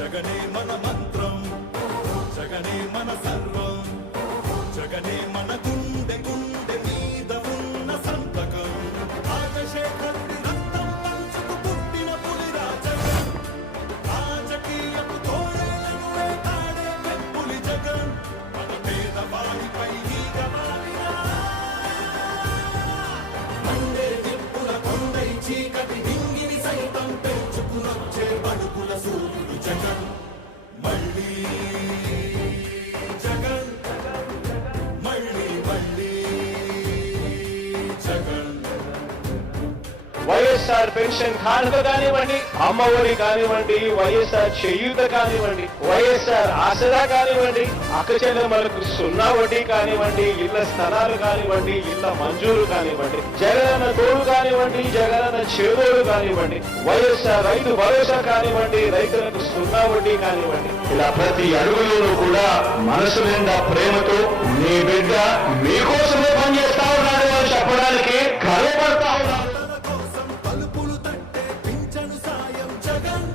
జగనే మన మంత్రం, జగనే మన సర్వం, జగనే మన గుండె గుండె మీద ఉన్న సంతకం. రాజశేఖరుడి రక్తం పంచుకు పుట్టిన పులిరా జగన్, రాజకీయపు తోడేళ్లను వేటాడే పెప్పులి జగన్. మన పేదవాడిపై ఈగ వాలినా మండే నిప్పుల కొండై చీకటి దింగిని సైతం పెంచుకునొచ్చే బడుగుల సూర్యుడు జగన్. మళ్ళీ జగన్, మళ్ళీ మళ్ళీ జగన్. వైఎస్ఆర్ పెన్షన్ కానుక కానివ్వండి, అమ్మఒడి కానివ్వండి, వైఎస్ఆర్ చేయూత కానివ్వండి, వైఎస్ఆర్ ఆసరా కానివ్వండి, అక్క చెల్లెమ్మలకు 0 వడ్డీ కానివ్వండి, ఇళ్ల స్థలాలు కానివ్వండి, ఇళ్ల మంజూరు కానివ్వండి, జగనన్న తోడు కానివ్వండి, జగనన్న చేదోడు కానివ్వండి, వైఎస్ఆర్ రైతు భరోసా కానివ్వండి, రైతులకు 0 వడ్డీ కానివ్వండి, ఇలా ప్రతి అడుగులోనూ కూడా మనసు నిండా ప్రేమతో మీ బిడ్డ మీకోసమే పనిచేస్తా ఉన్నాడు అని చెప్పడానికి గర్వపడతా ఉన్నాడు. తలుపులు తట్టే పింఛను సాయం జగన్,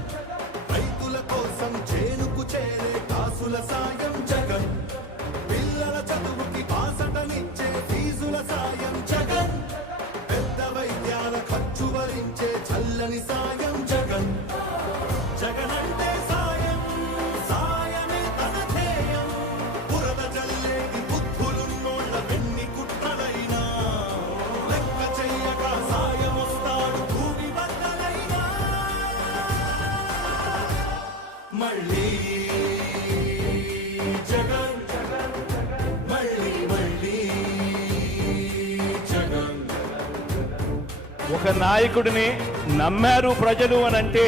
రైతుల కోసం చేనుకు చేరే కాసుల సాయం జగన్, పిల్లల చదువుకి బాసటనిచ్చే ఫీజుల సాయం జగన్, పెద్ద వైద్యాల ఖర్చు భరించే చల్లని సాయం జగన్. జగన్ అంటే సాయం, సాయమే తన ధ్యేయం. బురద జల్లేది బుద్ధులున్నోళ్ళ వెన్ని కుట్రలైనా లెక్క చెయ్యక సాయం వస్తాడు భూమి బద్దలైనా. మళ్ళీ జగన్, మళ్ళీ మళ్ళీ జగన్. ఒక నాయకుడిని నమ్మారు ప్రజలు అని అంటే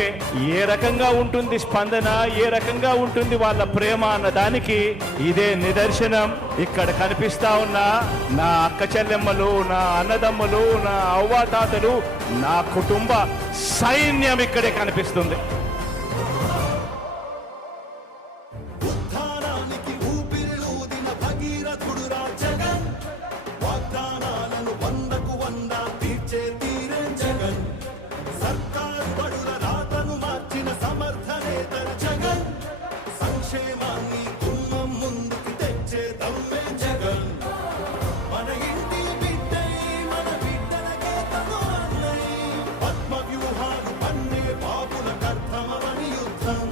ఏ రకంగా ఉంటుంది స్పందన, ఏ రకంగా ఉంటుంది వాళ్ళ ప్రేమ అన్న దానికి ఇదే నిదర్శనం. ఇక్కడ కనిపిస్తా ఉన్న నా అక్క చెల్లెమ్మలు, నా అన్నదమ్ములు, నా అవ్వాతాతలు, నా కుటుంబ సైన్యం ఇక్కడే కనిపిస్తుంది. ఉత్థానానికి ఊపిరిలూదిన భగీరథుడురా జగన్, వాగ్దానాలను 100కు 100 తీర్చే తీరే జగన్, సర్కారు బడుల రాతను మార్చిన సమర్థ నేత జగన్, సంక్షేమాన్ని గుమ్మం ముందుకు తెచ్చే దమ్మే జగన్. మన ఇంటి బిడ్డై మన బిడ్డలకే తను అన్నై, పద్మ వ్యూహాలు పన్నే బాబుల కర్తమవని యుద్ధం,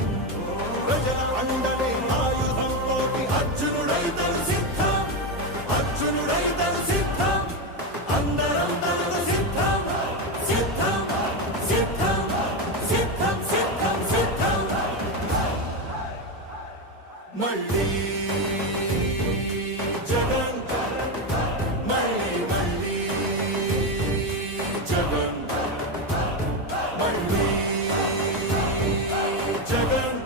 ప్రజల అండనే ఆయుధంతో అర్జునుడైతను సిద్ధం, అర్జునుడైతను సిద్ధం, అందరందరూ సిద్ధం, సిద్ధం సిద్ధం సిద్ధం సిద్ధం సిద్ధం. మళ్ళీ జగన్, మళ్ళీ మళ్ళీ జగన్, మళ్ళీ జగన్.